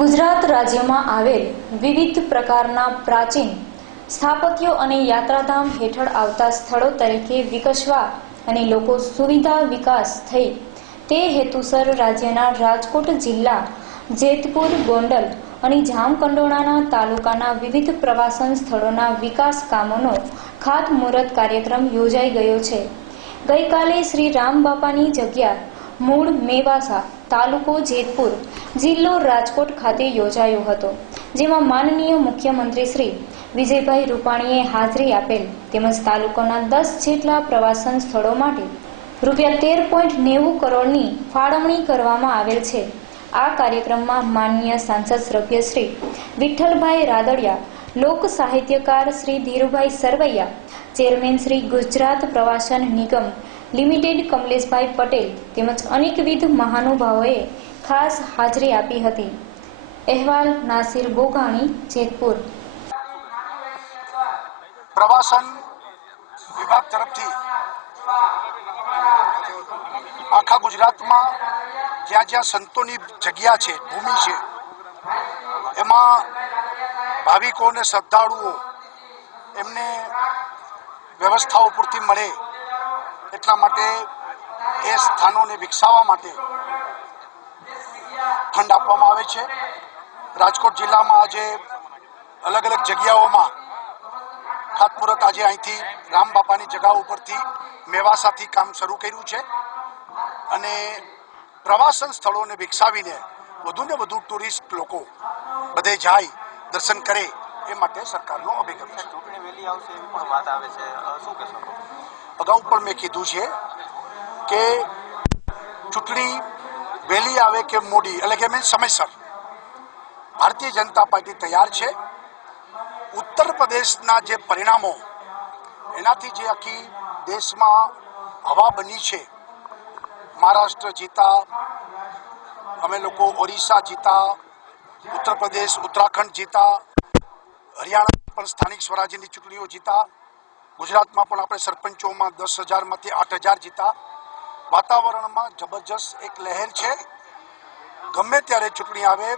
ગુજરાત રાજ્યમાં આવેલ વિવિધ પ્રકારના પ્રાચીન સ્થાપત્યો અને યાત્રાધામ હેઠળ આવતા સ્થળો તરીકે વિકસવા અને લોકો સુવિધા વિકાસ થઈ તે હેતુસર રાજ્યના રાજકોટ જિલ્લા, જેતપુર, ગોંડલ અને જામકંડોળાના તાલુકાના વિવિધ પ્રવાસન સ્થળોના વિકાસ કામોનો ખાતમુહૂર્ત કાર્યક્રમ યોજાઈ ગયો છે. ગઈકાલે શ્રી રામ બાપાની જગ્યા મૂળ મેવાસા તાલુકો જેતપુર જિલ્લો રાજકોટ ખાતે યોજાયો હતો, જેમાં માનનીય મુખ્યમંત્રી શ્રી વિજયભાઈ રૂપાણીએ હાજરી આપેલ તેમજ તાલુકાના દસ જેટલા પ્રવાસન સ્થળો માટે રૂપિયા તેર પોઈન્ટ નેવું કરોડની ફાળવણી કરવામાં આવેલ છે. આ કાર્યક્રમમાં માનનીય સાંસદ સભ્ય શ્રી વિઠ્ઠલભાઈ રાદડિયા લોક સાહિત્યકાર શ્રી ધીરુભાઈ સરવૈયા, ચેરમેન શ્રી ગુજરાત પ્રવાસન નિગમ લિમિટેડ કમલેશભાઈ પટેલ તેમજ અનેકવિધ મહાનુભાવોએ ખાસ હાજરી આપી હતી. અહેવાલ નાસિર બોગાણી, જેતપુર. પ્રવાસન વિભાગ તરફથી આખા ગુજરાતમાં જ્યાં જ્યાં સંતોની જગ્યા છે, ભૂમિ છે, એમાં ભાવિકો અને શ્રદ્ધાળુઓ એમને વ્યવસ્થાઓ પૂરતી મળે એટલા માટે એ સ્થાનોને વિકસાવવા માટે ફંડ આપવામાં આવે છે. રાજકોટ જિલ્લામાં આજે અલગ અલગ જગ્યાઓમાં ખાતમુહૂર્ત આજે અહીંથી રામ બાપાની જગા ઉપરથી મેવાસાથી કામ શરૂ કર્યું છે અને પ્રવાસન સ્થળોને વિકસાવીને વધુને વધુ ટુરિસ્ટ લોકો બધે જાય દર્શન કરે એ માટે સરકારનો અભિગમ છે. ચૂંટણી વહેલી આવશે એવી પણ વાત આવે છે. શું કહેશો અગાઉ પણ મેં કીધું છે કે ચૂંટણી વહેલી આવે કે મોડી એટલે કે મેં સમયસર. ભારતીય જનતા પાર્ટી તૈયાર છે. ઉત્તર પ્રદેશના જે પરિણામો એનાથી જે આખી દેશમાં હવા બની છે મહારાષ્ટ્ર જીતા અમે લોકો ઓરિસ્સા જીતા ઉત્તર પ્રદેશ, ઉત્તરાખંડ જીતા, હરિયાણા પણ સ્થાનિક સ્વરાજ્યની ચૂંટણીઓ જીતા, ગુજરાતમાં પણ આપણે સરપંચોમાં દસ હજારમાંથી આઠ હજાર જીતા. વાતાવરણમાં જબરજસ્ત એક લહેર છે. ગમે ત્યારે ચૂંટણી આવે